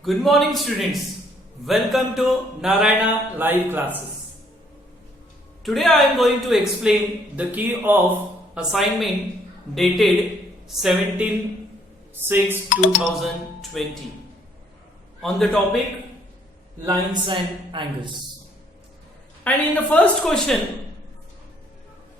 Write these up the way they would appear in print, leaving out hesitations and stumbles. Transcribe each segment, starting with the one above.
Good morning students. Welcome to Narayana live classes. Today I am going to explain the key of assignment dated 17/6/2020 on the topic lines and angles. And in the first question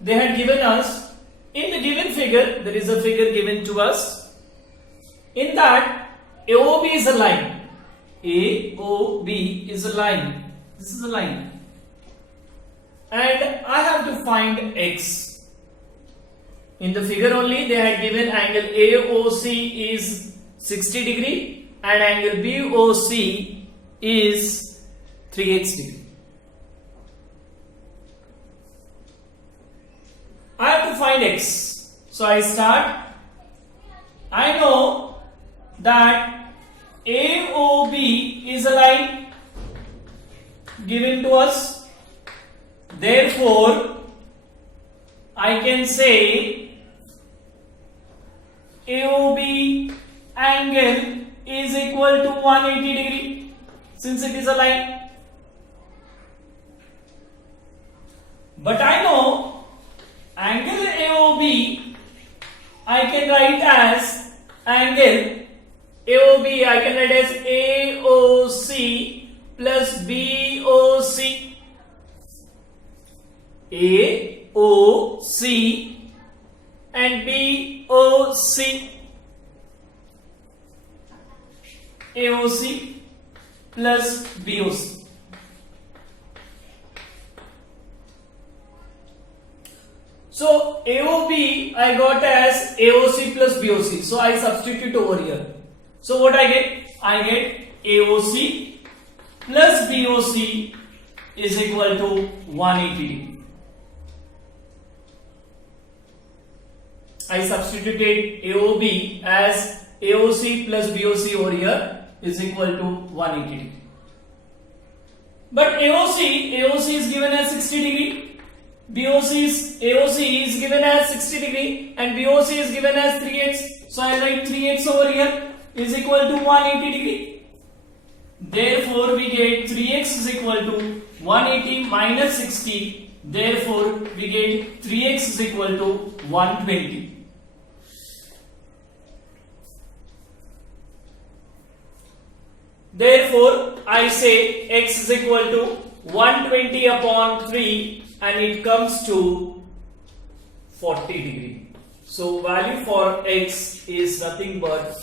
they had given us, in the given figure, there is a figure given to us. In that AOB is a line. AOB is a line. This is a line. And I have to find X. In the figure only they had given angle AOC is 60 degree and angle BOC is 3x degree. I have to find X. So I start. I know that AOB is a line given to us. Therefore, I can say AOB angle is equal to 180 degree since it is a line. But I know angle AOB I can write as angle AOB I can write as AOC plus BOC. AOC and BOC. AOC plus BOC. So AOB I got as AOC plus BOC. So I substitute over here. So what I get? I get AOC plus BOC is equal to 180 degree. I substituted AOB as AOC plus BOC over here is equal to 180 degree. But AOC is given as 60 degree. AOC is given as 60 degree and BOC is given as 3x. So I write 3x over here is equal to 180 degree. Therefore, we get 3x is equal to 180 minus 60. Therefore, we get 3x is equal to 120. Therefore, I say x is equal to 120 upon 3 and it comes to 40 degree. So, value for x is nothing but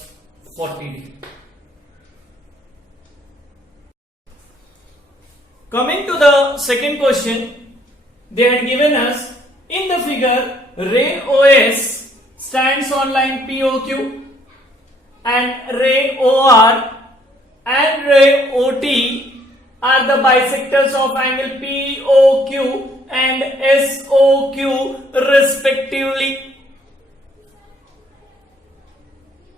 40 degree. Coming to the second question, they had given us in the figure ray OS stands on line POQ and ray OR and ray OT are the bisectors of angle POQ and SOQ respectively.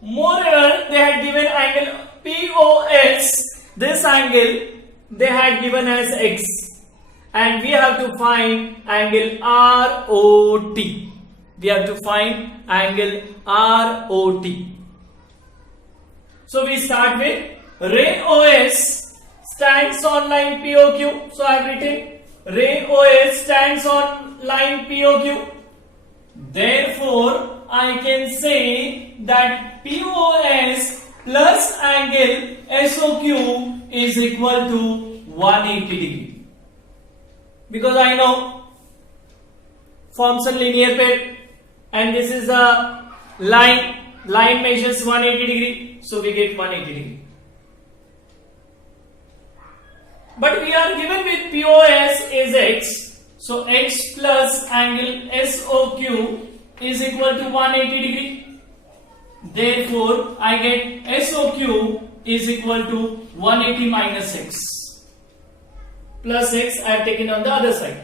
Moreover, they had given angle POS, this angle they had given as X, and we have to find angle ROT. We have to find angle ROT. So we start with ray OS stands on line POQ. So I have written ray OS stands on line POQ. Therefore, I can say that POS plus angle SOQ is equal to 180 degree. Because I know forms a linear pair and this is a line measures 180 degree. So we get 180 degree. But we are given with POS is X. So X plus angle SOQ is equal to 180 degree. Therefore, I get SOQ is equal to 180 minus X. Plus X I have taken on the other side.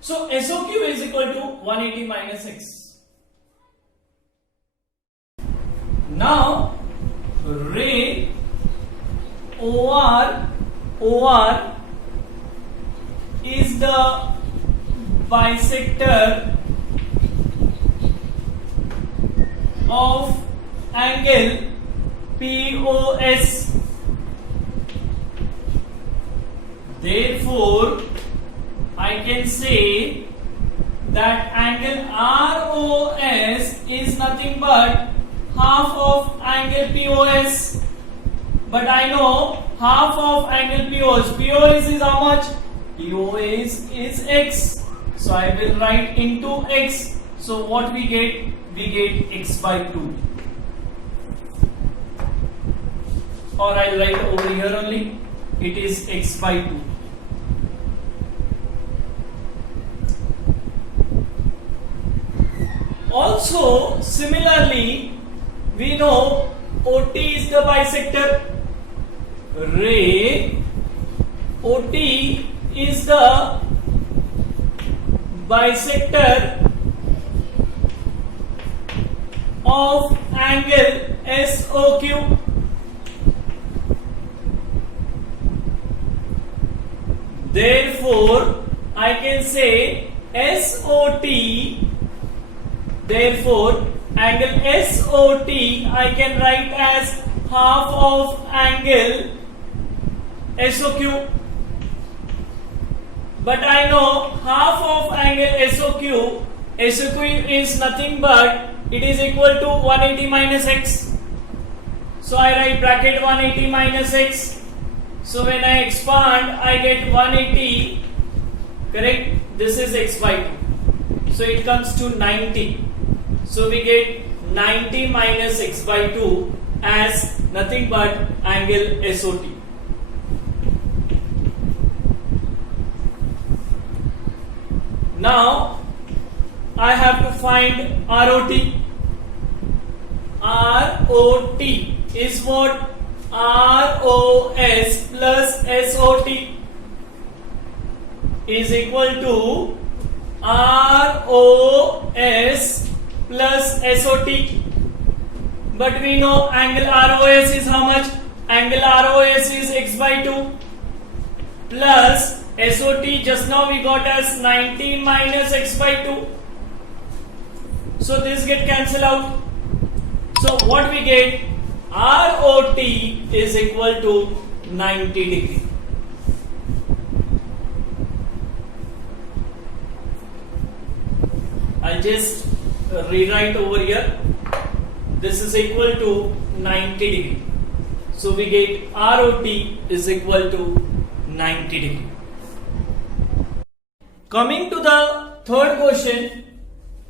So SOQ is equal to 180 minus X. Now, ray OR is the bisector of angle POS. Therefore, I can say that angle ROS is nothing but half of angle POS. But I know half of angle POS. POS is how much? POS is X. So I will write into X. So what we get? We get X by 2. Or I'll write over here only. It is X by 2. Also, similarly, we know OT is the bisector. Ray OT is the bisector of angle SOQ. Therefore, I can say SOT. Therefore, angle SOT I can write as half of angle SOQ. But I know half of angle SOQ is nothing but it is equal to 180 minus X. So I write bracket 180 minus X. So when I expand, I get 180. Correct? This is X by 2. So it comes to 90. So we get 90 minus X by 2 as nothing but angle SOT. Now I have to find ROT. ROT is what? ROS plus SOT is equal to ROS plus SOT. But we know angle ROS is how much? Angle ROS is X by 2 plus SOT just now we got as 90 minus X by 2. So this get cancelled out. So what we get? ROT is equal to 90 degree. I'll just rewrite over here. This is equal to 90 degree. So we get ROT is equal to 90 degree. Coming to the third question,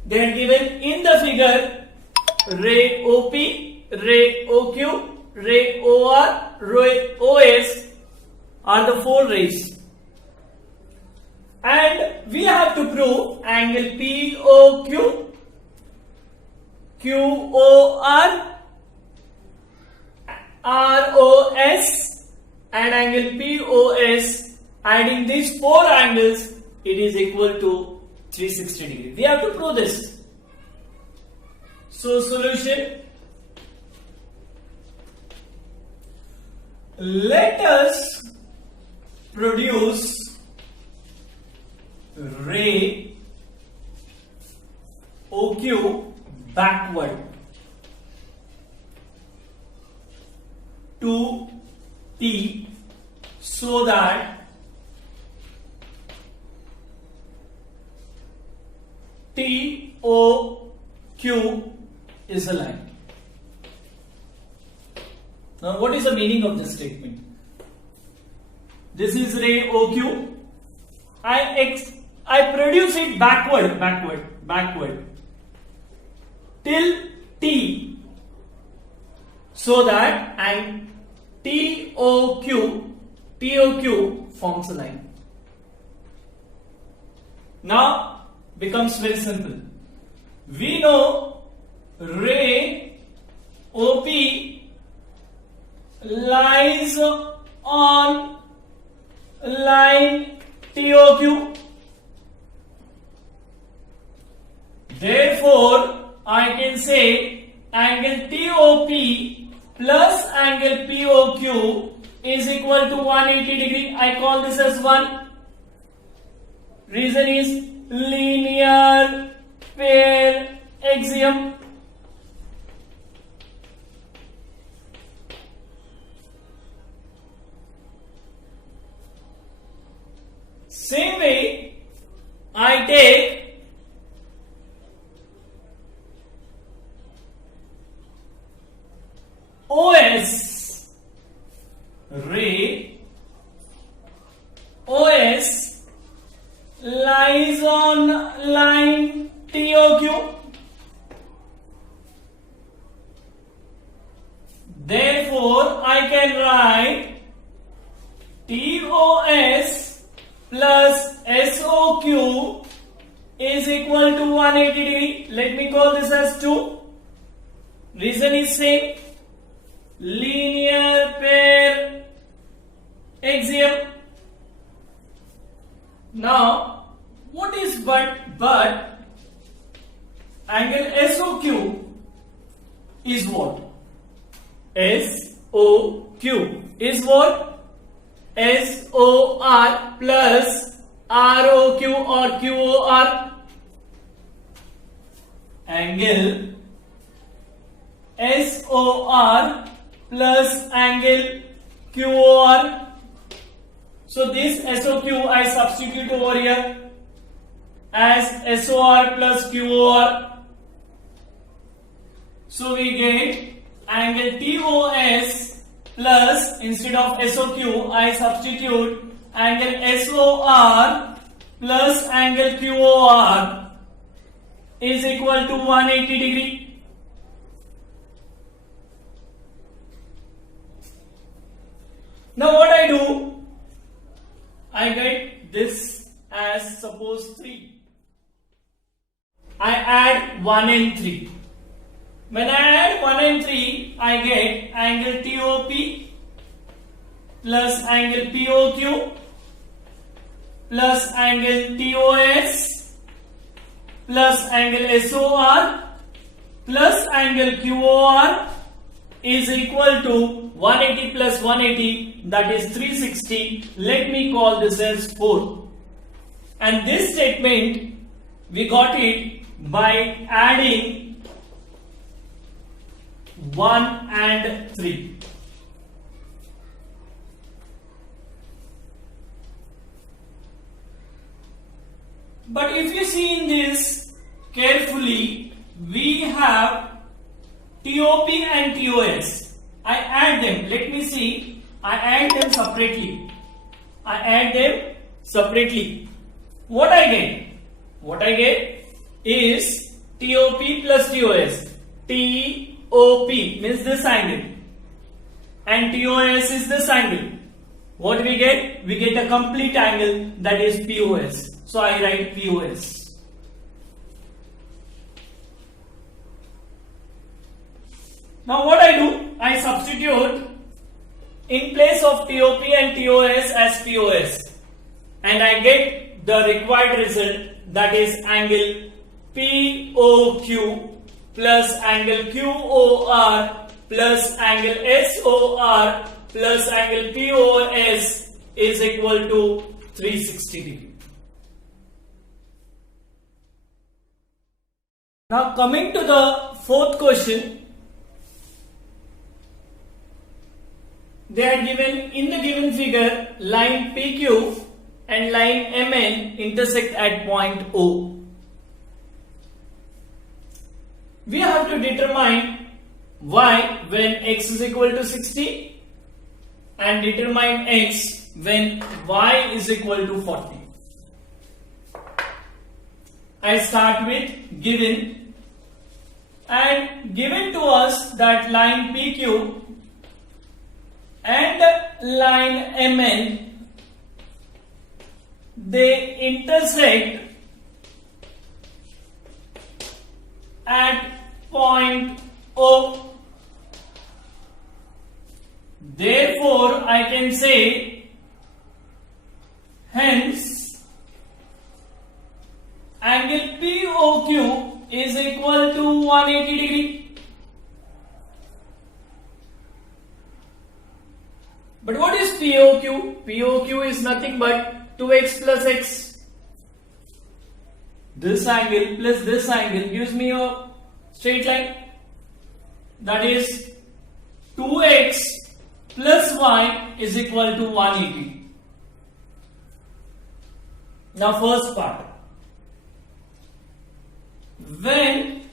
they are given in the figure ray OP, ray OQ, ray OR, ray OS are the 4 rays. And we have to prove angle POQ, QOR, ROS and angle POS. Adding these 4 angles, it is equal to 360 degree. We have to prove this. So solution. Let us produce ray OQ backward to T so that TOQ is a line. Now what is the meaning of this statement? This is ray OQ. I produce it backward till T so that and TOQ forms a line. Now becomes very simple. We know ray OP lies on line TOQ. Therefore, I can say angle TOP plus angle POQ is equal to 180 degree. I call this as 1. Reason is linear pair axiom. OS, ray OS lies on line TOQ. Therefore, I can write TOS plus SOQ is equal to 180 degree. Let me call this as 2. Reason is same. Linear pair axiom. Now, what is but angle SOQ is what? SOQ is what? SOR plus ROQ or QOR. Angle SOR plus angle QOR. So this SOQ I substitute over here as SOR plus QOR. So we get angle TOS plus, instead of SOQ I substitute angle SOR plus angle QOR is equal to 180 degree. Now what I do, I get this as suppose 3. I add 1 and 3. When I add 1 and 3, I get angle TOP plus angle POQ plus angle TOS plus angle SOR plus angle QOR is equal to 180 plus 180, that is 360. Let me call this as 4. And this statement we got it by adding 1 and 3. But if you see in this carefully, we have TOP and TOS. I add them. Let me see. I add them separately. What I get? What I get is TOP plus TOS. TOP means this angle and TOS is this angle. What we get? We get a complete angle, that is POS. So I write POS. Now what I do? I substitute in place of TOP and TOS as POS, and I get the required result, that is angle POQ plus angle QOR plus angle SOR plus angle POS is equal to 360 degree. Now coming to the fourth question, they are given in the given figure line PQ and line MN intersect at point O. We have to determine y when x is equal to 60 and determine x when y is equal to 40. I start with given, and given to us that line PQ and line MN, they intersect at point O. Therefore, I can say, hence, angle POQ is equal to 180 degree. But what is POQ? POQ is nothing but 2x plus x. This angle plus this angle gives me a straight line, that is 2x plus y is equal to 180. Now first part, when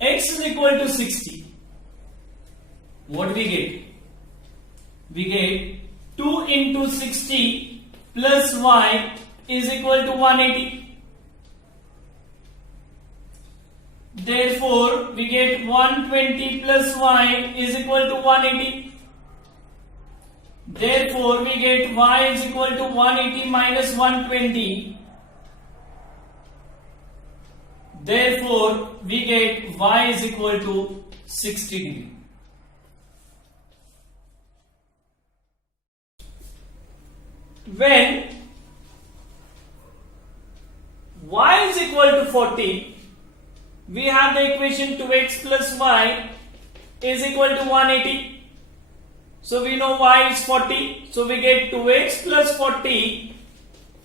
x is equal to 60 what we get? We get 2 into 60 plus y is equal to 180. Therefore, we get 120 plus y is equal to 180. Therefore, we get y is equal to 180 minus 120. Therefore, we get y is equal to 60 degree. When y is equal to 40, we have the equation 2x plus y is equal to 180. So we know y is 40. So we get 2x plus 40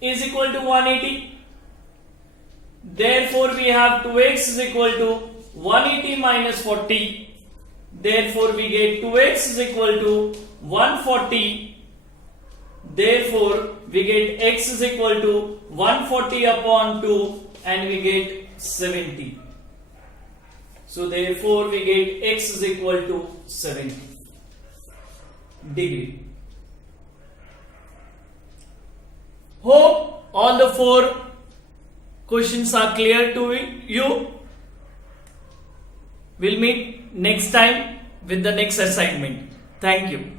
is equal to 180. Therefore, we have 2x is equal to 180 minus 40. Therefore, we get 2x is equal to 140. Therefore, we get x is equal to 140 upon 2 and we get 70. So, therefore, we get x is equal to 70 degree. Hope all the 4 questions are clear to you. We'll meet next time with the next assignment. Thank you.